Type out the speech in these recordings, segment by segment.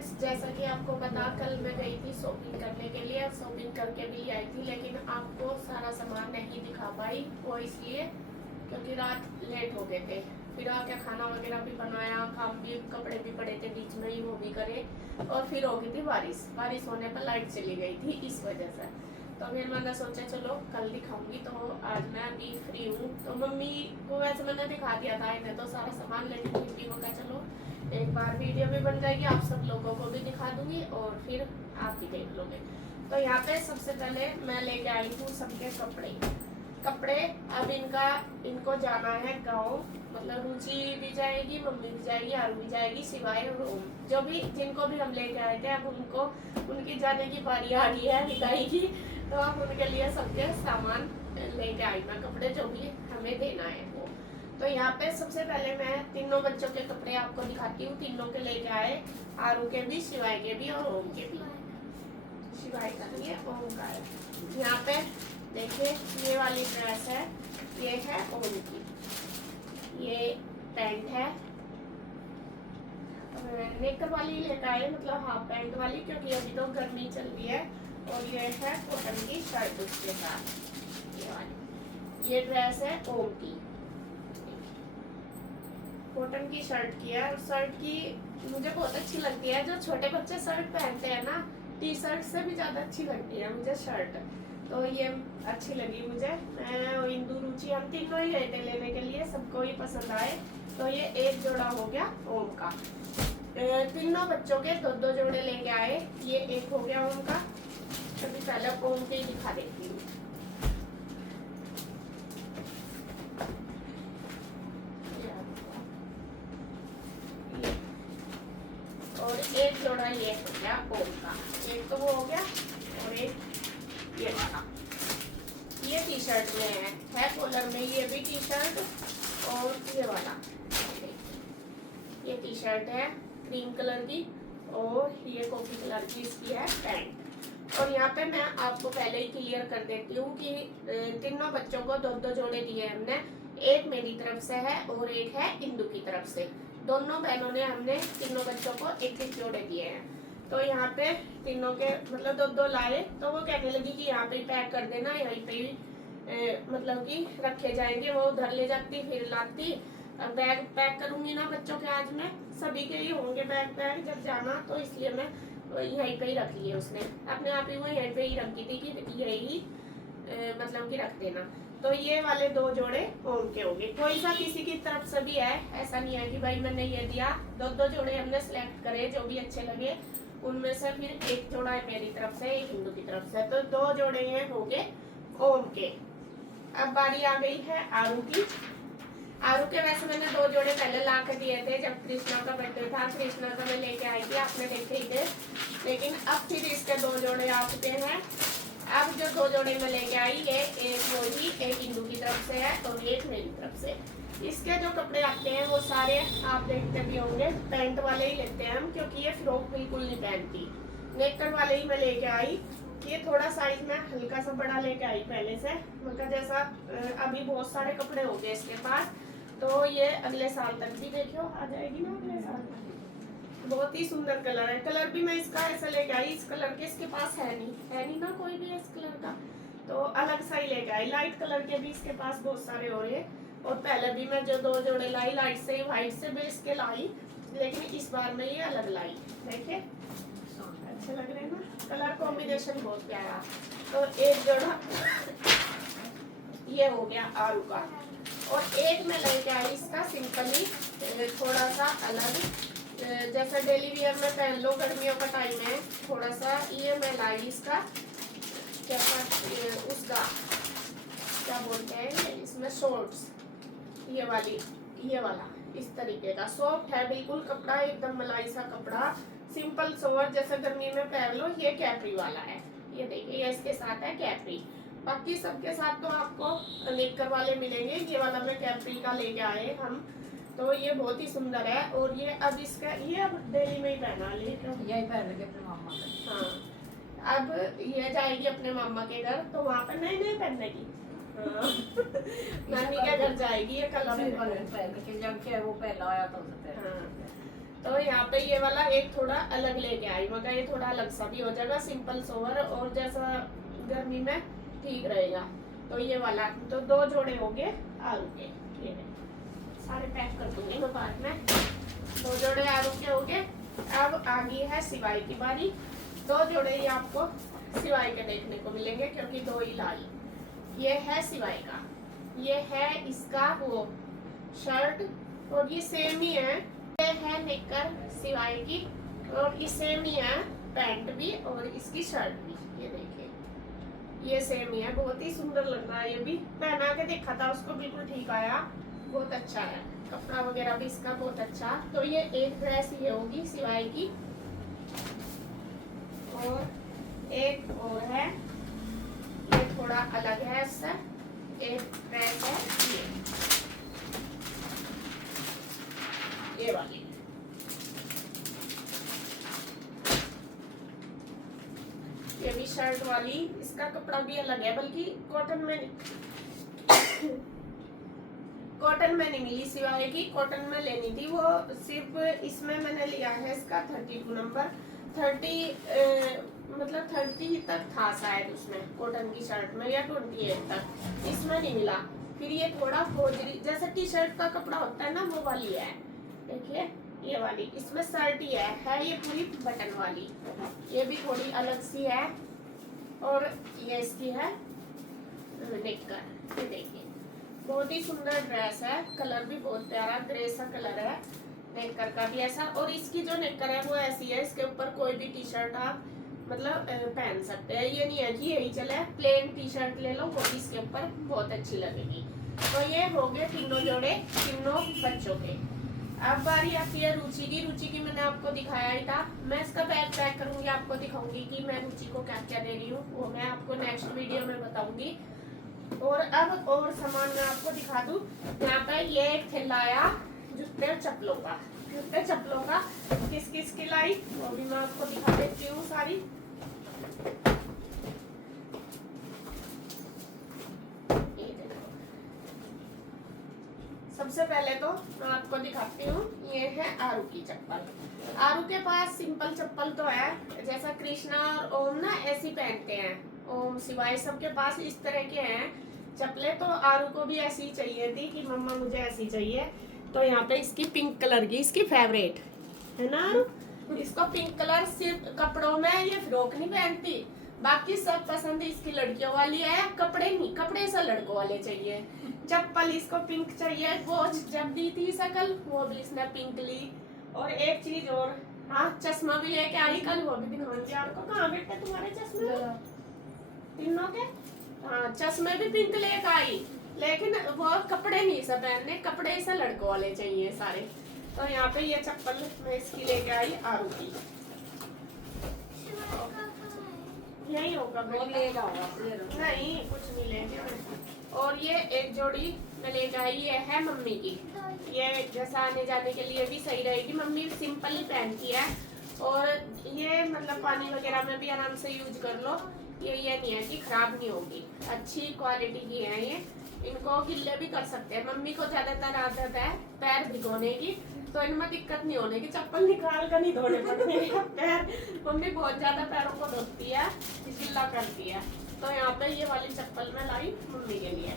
Friends, जैसा कि आपको पता, कल मैं गई थी शॉपिंग करने के लिए। शॉपिंग करके भी आई थी, लेकिन आपको सारा सामान नहीं दिखा पाई। वो इसलिए क्योंकि रात लेट हो गए थे। फिर आके खाना वगैरह भी बनाया, काम भी, कपड़े भी पड़े थे बीच में ही, वो भी करे। और फिर हो गई थी बारिश। बारिश होने पर लाइट चली गई थी, इस वजह से। तो फिर मैंने सोचा चलो कल दिखाऊंगी। तो आज मैं अभी फ्री हूँ। तो मम्मी को वैसे मैंने दिखा दिया था इन्हें तो सारा सामान, लेकिन फिर भी मैं कहा चलो एक बार वीडियो भी बन जाएगी, आप सब लोगों को भी दिखा दूंगी और फिर आप भी देख लोगे। तो यहाँ पे सबसे पहले मैं लेके आई हूँ सबके कपड़े। अब इनको जाना है गाँव, मतलब रुचि भी जाएगी, मम्मी भी जाएगी, आरू भी जाएगी, सिवाय रोम, जो भी जिनको भी हम लेके आए थे। अब उनकी जाने की बारी आ गई है विदाई की। तो अब उनके लिए सबके सामान लेके आई मैं, कपड़े जो भी हमें देना है वो। तो यहाँ पे सबसे पहले मैं तीनों बच्चों के कपड़े आपको दिखाती हूँ। तीनों के लेके आए, आरू के भी, शिवाय के भी और ओम के भी। शिवाय का नहीं है, ओम का है। यहाँ पे देखिए ये वाली ड्रेस है, ये है ओम की। ये पैंट है, नेकर वाली लेकर आए, मतलब हाफ पैंट वाली, क्योंकि अभी तो गर्मी चल रही है। और ये है कॉटन की शर्ट उसके साथ, ये वाली। ये ड्रेस है ओम की, कॉटन की शर्ट की है। शर्ट की मुझे बहुत अच्छी लगती है। जो छोटे बच्चे शर्ट पहनते हैं ना, टी शर्ट से भी ज्यादा अच्छी लगती है मुझे शर्ट। तो ये अच्छी लगी मुझे। मैं और इंदु, रुचि, हम तीनों ही गए थे लेने के लिए, सबको ही पसंद आए। तो ये एक जोड़ा हो गया ओम का। तीनों बच्चों के दो दो जोड़े लेके आए। ये एक हो गया ओम का। अभी पहले ओम के ही दिखा देती हूँ। और एक जोड़ा ये हो गया ओम का। एक तो वो हो गया और एक ये वाला। ये टी शर्ट में है कॉलर में, ये भी टी शर्ट। और ये वाला, ये टी शर्ट है क्रीम कलर की, और ये कॉफी कलर की इसकी है पैंट। और यहाँ पे मैं आपको पहले ही क्लियर कर देती हूँ कि तीनों बच्चों को दो दो जोड़े दिए हमने। एक मेरी तरफ से है और एक है इंदु की तरफ से। दोनों बहनों ने हमने तीनों बच्चों को एक एक जोड़े दिए हैं। तो यहाँ पे तीनों के मतलब दो दो लाए। तो वो कहने लगी कि यहाँ पे पैक कर देना, यहीं पे ही मतलब कि रखे जाएंगे। वो उधर ले जाती, फिर लाती। बैग पैक करूंगी ना बच्चों के, आज मैं सभी के ही होंगे बैग जब जाना, तो इसलिए मैं यहीं पे ही रख लिए। उसने अपने आप ही वो यहीं पे ही रखी थी कि यही मतलब कि रख देना। तो ये वाले दो जोड़े ओम के होंगे। कोई सा किसी की तरफ से भी है, ऐसा नहीं है कि भाई मैंने ये दिया। दो दो जोड़े हमने सिलेक्ट करे जो भी अच्छे लगे उनमें से। फिर एक जोड़ा है मेरी तरफ से, एक हिंदू की तरफ से। तो दो जोड़े ये होंगे ओम के। अब बारी आ गई है आरू की। आरू के वैसे मैंने दो जोड़े पहले ला के दिए थे जब कृष्णा का बर्थडे था। कृष्णा का मैं लेके आई थी, आपने देखे ही थे। लेकिन अब फिर इसके दो जोड़े आ चुके हैं। अब जो दो जोड़े मैं लेके आई है, एक वो ही, एक इंदू की तरफ से है और एक मेरी तरफ से। इसके जो कपड़े आते हैं वो सारे आप देखते भी होंगे, पैंट वाले ही लेते हैं हम, क्योंकि ये फ्रॉक बिल्कुल नहीं पहनती। नेकर वाले ही मैं लेके आई। ये थोड़ा साइज में हल्का सा बड़ा लेके आई पहले से, मतलब जैसा अभी बहुत सारे कपड़े हो गए इसके पास। तो ये अगले साल तक भी देखियो आ जाएगी ना, अगले साल तक। बहुत ही सुंदर कलर है। कलर भी मैं इसका ऐसा लेके आई, इस कलर के इसके पास है नहीं ना कोई भी इस कलर का, तो अलग सा ही लेके आई। लाइट कलर के भी इसके पास बहुत सारे हो रहे हैं। और पहले भी मैं जो दो जोड़े लाई, लाइट से ही व्हाइट से बेस के लाई, लेकिन इस बार मैं ये अलग लाई। देखिए अच्छे लग रहे हैं ना, कलर कॉम्बिनेशन बहुत प्यारा। तो एक जोड़ा ये हो गया आरू का। और एक मैं लेके आई इसका सिंपली, थोड़ा सा अलग, जैसा डेली वियर में पहन लो, गर्मियों का टाइम है थोड़ा सा। ये मैं लाई इसका कैसा, उसका क्या बोलते हैं इसमें, शॉर्ट्स। ये वाला इस तरीके का सॉफ्ट है बिल्कुल कपड़ा, एकदम मलाई सा कपड़ा, सिंपल सोवर, जैसे गर्मी में पहन लो। ये कैप्री वाला है, ये देखिए, ये इसके साथ है कैप्री। बाकी सबके साथ तो आपको नेकर वाले मिलेंगे। ये वाला मैं कैप्री का लेके आए हम। तो ये बहुत ही सुंदर है। और ये अब इसका ये अब डेली में ही पहना ले, यही पहन के अपने मामा का। हाँ, अब ये जाएगी अपने मामा के घर, तो वहाँ पर नहीं पहनने की। हाँ। नानी के घर जाएगी ये कल पहन के जब के वो पहला आया था उसे। हाँ, तो यहाँ पे ये वाला एक थोड़ा अलग लेके आई, मगर ये थोड़ा अलग सा भी हो जाएगा, सिंपल सोवर और जैसा गर्मी में ठीक रहेगा। तो ये वाला तो 2 जोड़े हो गए आलू के, ये सारे पैक कर दूंगी मैं बाद में। 2 जोड़े आलू के हो गए। अब आ गई है सिवाई की बारी। 2 जोड़े ही आपको सिवाई के देखने को मिलेंगे क्योंकि 2 ही लाई। ये है सिवाई का, ये है इसका वो शर्ट और ये सेम ही है। ये है निक्कर सिवाई की और ये सेम ही है पैंट भी और इसकी शर्ट भी। ये देखिए ये सेम ही है, बहुत ही सुंदर लग रहा है। ये भी पहना के देखा था उसको, बिल्कुल ठीक आया, बहुत अच्छा है कपड़ा वगैरह भी इसका बहुत अच्छा। तो ये एक ड्रेस ये होगी सिवाई की और एक और है, ये थोड़ा अलग है इससे। एक ड्रेस है ये वाली, ये भी शर्ट वाली, इसका कपड़ा भी अलग है, बल्कि कॉटन में कॉटन में नहीं मिली सिवाय की, कॉटन में लेनी थी वो। सिर्फ इसमें मैंने लिया है इसका 32 नंबर, 30 तक था शायद उसमें कॉटन की शर्ट में, या 28 तक, इसमें नहीं मिला। फिर ये थोड़ा फौजरी जैसे टी शर्ट का कपड़ा होता है ना, वो वाली है। देखिए ये वाली, इसमें शर्ट ही है ये पूरी बटन वाली। ये भी थोड़ी अलग सी है और ये इसकी है नेकर। ये देखिए बहुत ही सुंदर ड्रेस है, कलर भी बहुत प्यारा ग्रे सा कलर है, नेकर का भी ऐसा। और इसकी जो नेकर है वो ऐसी है, इसके ऊपर कोई भी टी शर्ट आप मतलब पहन सकते हैं। ये नहीं है कि यही चले, प्लेन टी शर्ट ले लो वो भी इसके ऊपर बहुत अच्छी लगेगी। तो ये हो गए तीनों जोड़े तीनों बच्चों के। अब बारी आती है रुचि की। रुचि की मैंने आपको दिखाया ही था, मैं इसका बैग पैक करूंगी, आपको दिखाऊंगी कि मैं रुचि को क्या क्या दे रही हूँ, वो मैं आपको नेक्स्ट वीडियो में बताऊंगी। और अब और सामान मैं आपको दिखा दूं। यहाँ पे ये एक थैला आया जूते चप्पलों का, जूते चप्पलों का किस किस की लाई वो भी मैं आपको दिखा देती हूँ सारी। सबसे पहले तो मैं आपको दिखाती हूँ, ये है आरू की चप्पल। आरू के पास सिंपल चप्पल तो है, जैसा कृष्णा और ओम ना ऐसी पहनते हैं, ओम सिवाय सबके पास इस तरह के हैं चप्पलें। तो आरू को भी ऐसी ही चाहिए थी कि मम्मा मुझे ऐसी चाहिए। तो यहाँ पे इसकी पिंक कलर की इसकी फेवरेट है ना आरू, इसको पिंक कलर सिर्फ कपड़ों में ये फ्रॉक नहीं पहनती, बाकी सब पसंद इसकी लड़कियों वाली है। कपड़े नहीं, कपड़े से लड़कों वाले चाहिए। चप्पल इसको पिंक चाहिए, वो जब दी थी शकल वो भी इसने पिंक ली। और एक चीज और, हाँ चश्मा भी लेके आई कल, वो भी दिखाऊंगी आपको। कहाँ बेटे तुम्हारे चश्मे तीनों के? हाँ चश्मे भी पिंक लेके आई, लेकिन वो कपड़े नहीं से पहनने, कपड़े से लड़कों वाले चाहिए सारे। तो यहाँ पे ये चप्पल मैं इसकी लेके आई आरू की, यही होगा नहीं कुछ नहीं लेंगे। और ये एक जोड़ी मैं लेके आई, ये है मम्मी की, ये जैसा आने जाने के लिए भी सही रहेगी। मम्मी सिंपल ही पहनती है और ये मतलब पानी वगैरह में भी आराम से यूज कर लो। ये नहीं है कि खराब नहीं होगी, अच्छी क्वालिटी की है ये। इनको गिल्ले भी कर सकते हैं, मम्मी को ज्यादातर आदत है पैर भिगोने की, तो इनमें दिक्कत नहीं होने की, चप्पल निकाल कर नहीं धोने पड़ते हैं पैर। मम्मी बहुत ज्यादा पैरों को धोती है, गिल्ला करती है। तो यहाँ पे ये वाली चप्पल मैं लाई मम्मी के लिए।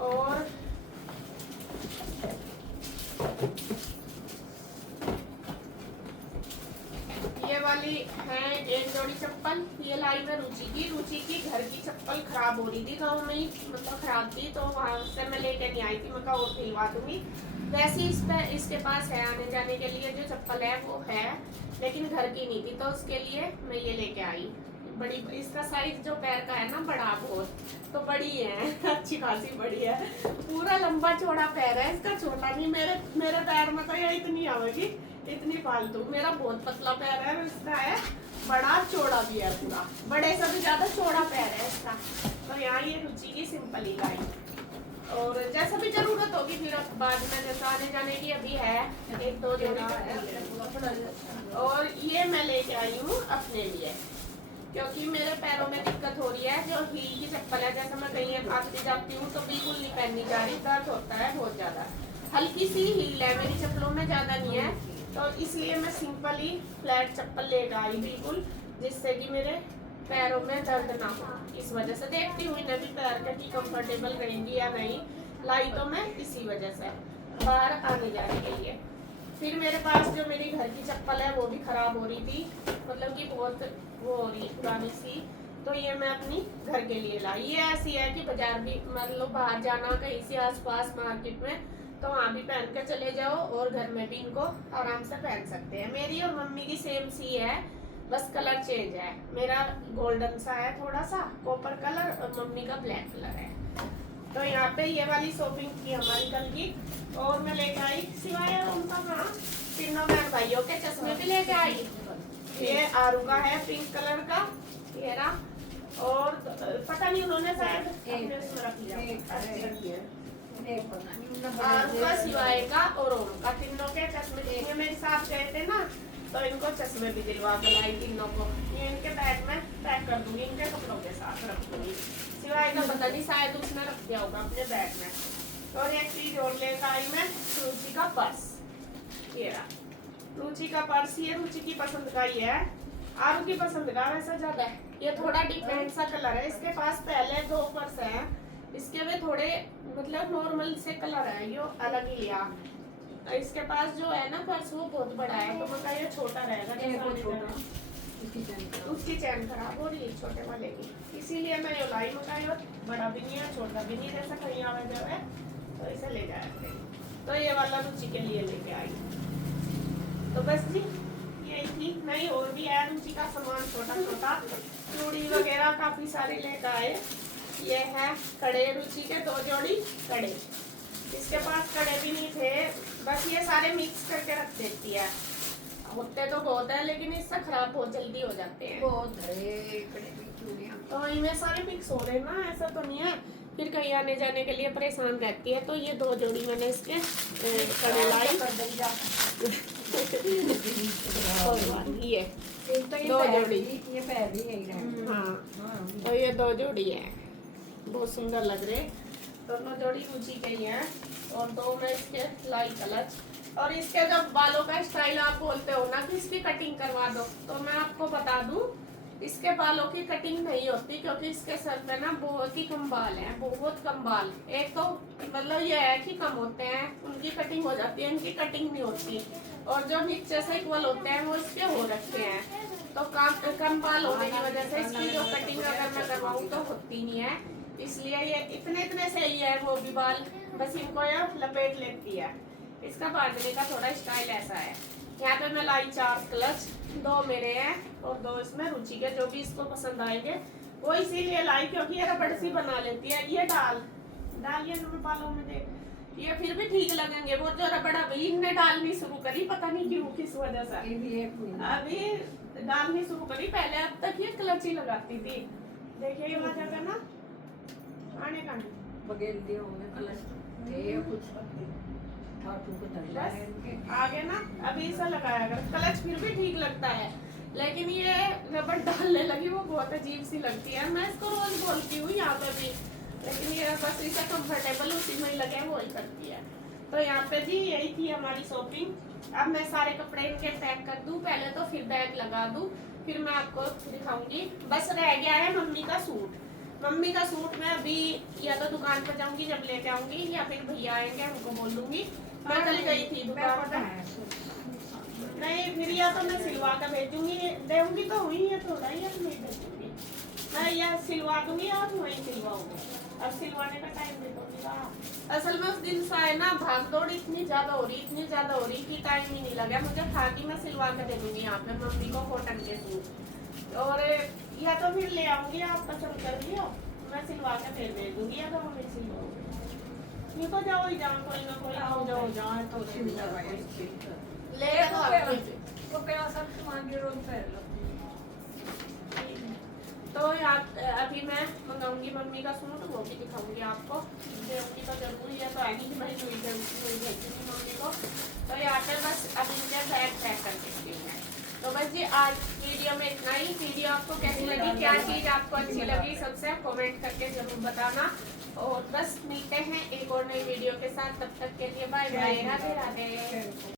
और ये वाली है एक जोड़ी चप्पल, ये लाई मैं रुचि की। रुचि की घर की चप्पल खराब हो रही थी गाँव में ही, मतलब खराब थी, तो वहां से मैं लेके नहीं आई थी। मैं कहा और दिलवा दूंगी। वैसे इसके पास है आने जाने के लिए जो चप्पल है वो है, लेकिन घर की नहीं थी, तो उसके लिए मैं ये लेके आई। बड़ी, इसका साइज जो पैर का है ना बड़ा बहुत, तो बड़ी है अच्छी खासी बड़ी है, पूरा लंबा चौड़ा पैर है इसका, छोटा नहीं। मेरे पैर में तो ये इतनी आवेगी, इतनी फालतू। मेरा बहुत पतला पैर है, इसका है बड़ा चौड़ा भी है, पूरा बड़े से भी ज्यादा चौड़ा पैर है इसका। तो यहाँ ये रुचि की सिंपल ही लाई, और जैसा भी जरूरत होगी फिर बाद में जैसा आने जाने की अभी है एक दो जोड़ी। और ये मैं लेके आई हूँ अपने लिए, क्योंकि मेरे पैरों में दिक्कत हो रही है। जो हील की चप्पल है, जैसे मैं कहीं आती जाती हूँ तो बिल्कुल नहीं पहननी जा रही, दर्द होता है बहुत ज्यादा। हल्की सी हील है मेरी चप्पलों में, ज्यादा नहीं है, तो इसलिए मैं सिंपल ही फ्लैट चप्पल लेकर आई बिल्कुल, जिससे कि मेरे पैरों में दर्द ना हो। इस वजह से देखती हुई ने भी पैर का कि कंफर्टेबल रहेंगी या नहीं, लाई तो मैं इसी वजह से बाहर आने जाने के लिए। फिर मेरे पास जो मेरी घर की चप्पल है वो भी खराब हो रही थी, मतलब कि बहुत वो हो रही पुरानी सी, तो ये मैं अपनी घर के लिए लाई। ये ऐसी है कि बाजार भी मतलब बाहर जाना कहीं से आसपास मार्केट में, तो वहाँ भी पहन के चले जाओ और घर में भी इनको आराम से पहन सकते हैं। मेरी और मम्मी की सेम सी है, बस कलर चेंज है। मेरा गोल्डन सा है, थोड़ा सा कॉपर कलर, और मम्मी का ब्लैक कलर है। तो यहाँ पे ये वाली शॉपिंग की हमारी कल की, और मैं लेके आई सिवाय उनका हाँ तीनों बहन भाइयों के चश्मे भी लेके आई। ये आरू का है पिंक कलर का, ये ना, और पता नहीं उन्होंने शायद अपने उसमें रख लिया। आरू का, सिवाय का और ओम का, तीनों के चश्मे ये मेरे साथ गए थे ना, तो इनको चश्मे भी दिलवा कर लाई तीनों को। ये इनके बैग में पैक कर दूंगी, इनके कपड़ों के साथ रख दूंगी। सिवाय का पता नहीं शायद उसने रख दिया होगा अपने बैग में। और एक चीज और लेकर आई मैं, रुचि का पर्स। ये रहा रुचि का पर्स, ये रुचि की पसंद का ही है, आरू की पसंद का वैसा ज्यादा है। ये थोड़ा डिफरेंट सा कलर है, इसके पास पहले 2 पर्स है, इसके में थोड़े मतलब नॉर्मल से कलर है, यो अलग ही लिया। इसके पास जो है ना पर्स वो बहुत बड़ा है, तो मैं ये छोटा रहेगा, उसकी चैन खराब हो रही है छोटे वाले की, इसीलिए मैं ये लाई। मैं बड़ा भी नहीं है छोटा भी नहीं, जैसा कहीं आवे जावे तो इसे ले जाए। तो ये वाला रुचि के लिए लेके आई। तो बस जी यही थी, नहीं और भी है रुचि का सामान छोटा छोटा, चूड़ी वगैरह काफी सारे लेकर आए। ये है कड़े, रुचि के 2 जोड़ी कड़े, इसके पास कड़े भी नहीं थे, बस ये सारे मिक्स करके रख देती है। होते तो बहुत है लेकिन इससे खराब बहुत जल्दी हो जाते हैं, बहुत है कड़े भी चूड़ियां। तो इनमें सारे मिक्स हो रहे हैं ना, ऐसा तो नहीं है। फिर कहीं आने जाने के लिए परेशान रहती है, तो ये 2 जोड़ी मैंने इसके कड़े लाई। ये तो ये 2 जोड़ी, ये पैर भी यही रहे। हाँ तो ये 2 जोड़ी है, बहुत सुंदर लग रहे। दोनों जोड़ी रुचि के ही है, और 2 में इसके लाई कलच। और इसके जब बालों का स्टाइल आप बोलते हो ना कि इसकी कटिंग करवा दो, तो मैं आपको बता दूं इसके बालों की कटिंग नहीं होती, क्योंकि इसके सर पे ना बहुत ही कम बाल है, बहुत कम बाल। एक तो मतलब ये है कि कम होते हैं, उनकी कटिंग हो जाती है, इनकी कटिंग नहीं होती। और जो नीचे से इक्वल होते हैं वो इसके हो रखे हैं, तो कम बाल होने की वजह से इसकी जो कटिंग अगर मैं करवाऊँ तो होती नहीं है। इसलिए ये इतने से ही है वो भी बाल, बस इनको ये लपेट लेती है। इसका बांधने का थोड़ा स्टाइल ऐसा है। यहाँ पे मैं लाई 4 क्लच, 2 मेरे हैं और 2 इसमें रुचि के, जो भी इसको पसंद आएंगे वो इसीलिए लाई, क्योंकि ये रबड़ सी बना लेती है। ये डालिए बालों में देख, ये फिर भी ठीक लगेंगे। वो जो रबड़ अभी इनने डालनी शुरू करी, पता नहीं क्यों किस वजह से अभी डालनी शुरू करी, पहले अब तक ये क्लच ही लगाती थी। देखिए ये वजह का ना आने का बगैर दिए होंगे कलश थे कुछ आगे ना अभी ऐसा लगाया अगर क्लच फिर भी ठीक लगता है, लेकिन ये रबड़ डालने लगी वो बहुत अजीब सी लगती है। मैं इसको रोज बोलती हूँ यहाँ पे भी, लेकिन ये बस इसे कंफर्टेबल उसी में लगे वो ही करती है। तो यहाँ पे जी यही थी हमारी शॉपिंग। अब मैं सारे कपड़े इनके पैक कर दूँ पहले, तो फिर बैग लगा दूँ, फिर मैं आपको दिखाऊंगी। बस रह गया है मम्मी का सूट। मम्मी का सूट मैं अभी या तो दुकान पर जाऊंगी जब लेके आऊंगी, या फिर भैया आएंगे उनको बोल दूंगी। मैं कल गई थी दुकान पर, नहीं फिर या तो मैं सिलवा कर भेजूंगी, देऊंगी तो हुई है थोड़ा ही, नहीं भेजूंगी मैं, या सिलवा दूंगी और वहीं सिलवाऊंगी। अब सिलवाने का टाइम दे दूंगी। असल में उस दिन से है ना भाग दौड़ इतनी ज्यादा हो रही कि टाइम ही नहीं लगा मुझे। था कि मैं सिलवा कर दे दूंगी यहाँ पे मम्मी को कॉटन के सूट, और या तो फिर ले आऊंगी, आप पसंद कर लियो, मैं सिलवा के फिर दे दूंगी, या तो मम्मी सिलवाऊंगी। ये तो जाओ ही जाओ, कोई ना कोई आओ जाओ जाओ तो ले वो क्या सब सामान की रोज पहन लो। तो अभी मैं मंगाऊंगी मम्मी का सूट, वो भी दिखाऊंगी आपको। देऊंगी तो जरूरी है, तो आएगी भाई भेजूंगी मम्मी को। तो यहाँ पे बस अभी मुझे बैग पैक कर देती हूँ। तो बस जी आज वीडियो में इतना ही। वीडियो आपको कैसी लगी, क्या चीज़ आपको अच्छी लगी, सबसे कमेंट करके जरूर बताना। और बस मिलते हैं एक और नई वीडियो के साथ, तब तक के लिए बाय बाय, राधे राधे।